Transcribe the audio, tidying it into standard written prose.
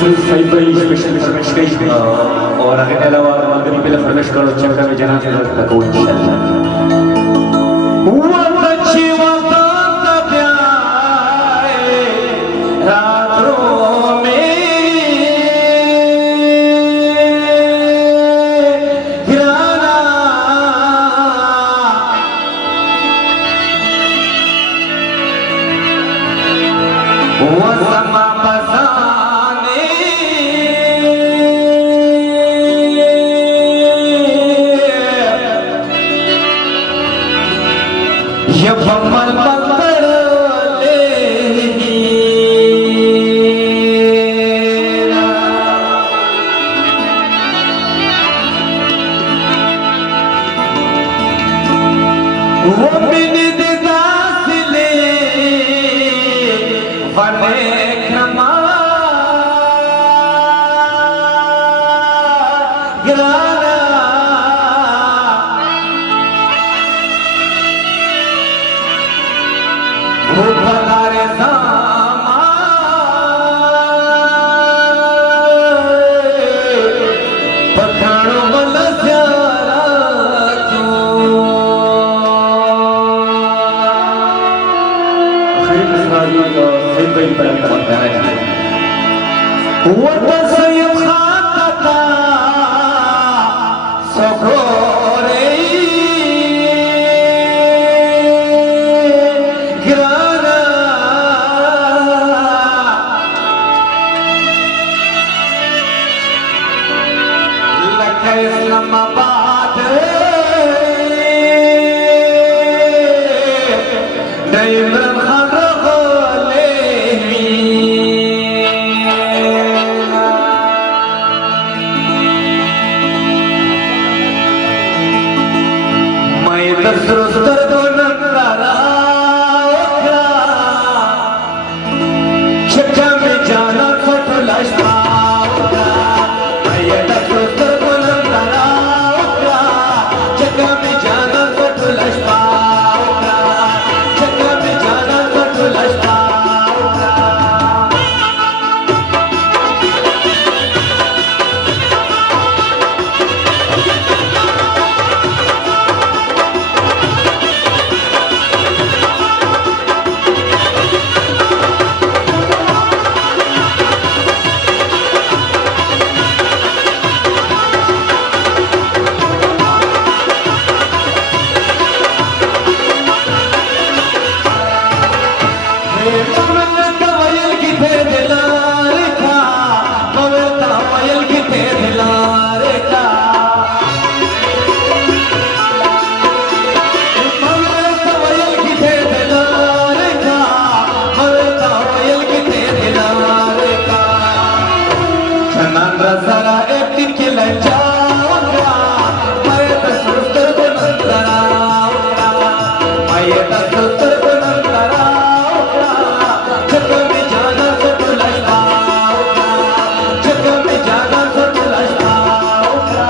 सईद भाई स्पेशल फरमाइश गई और अगर अलावा मगरी पे फरमाइश करो चक्कर में जना से तक इंशाल्लाह वो अच्छी बात प्यारे रातों में गिराना वो समा बसाने ये बमल बंदर ले वो बिन दिदास ले बने क्षमा गिराना वो भलारे सामा पखाणो मन स्यारा वो तो सैयद खाता था सखोरे गिराना लखा इस्लामाबाद इमरान खान दसरोस्तर को नंदारा छक्का में जाना फोटो लाश पाऊंगा मैं दसरोस्तर को नंदारा छक्का में जाना फोटो लाश पाऊंगा छक्का में जाना फोटो लाश पाऊंगा जरा एक दिन के लिए जाऊंगा मैं दसरोस्तर को नंदराऊंगा मैं दसरोस्तर को नंदराऊंगा जगह में जाना से तुलस पाऊंगा जगह में जाना से तुलस पाऊंगा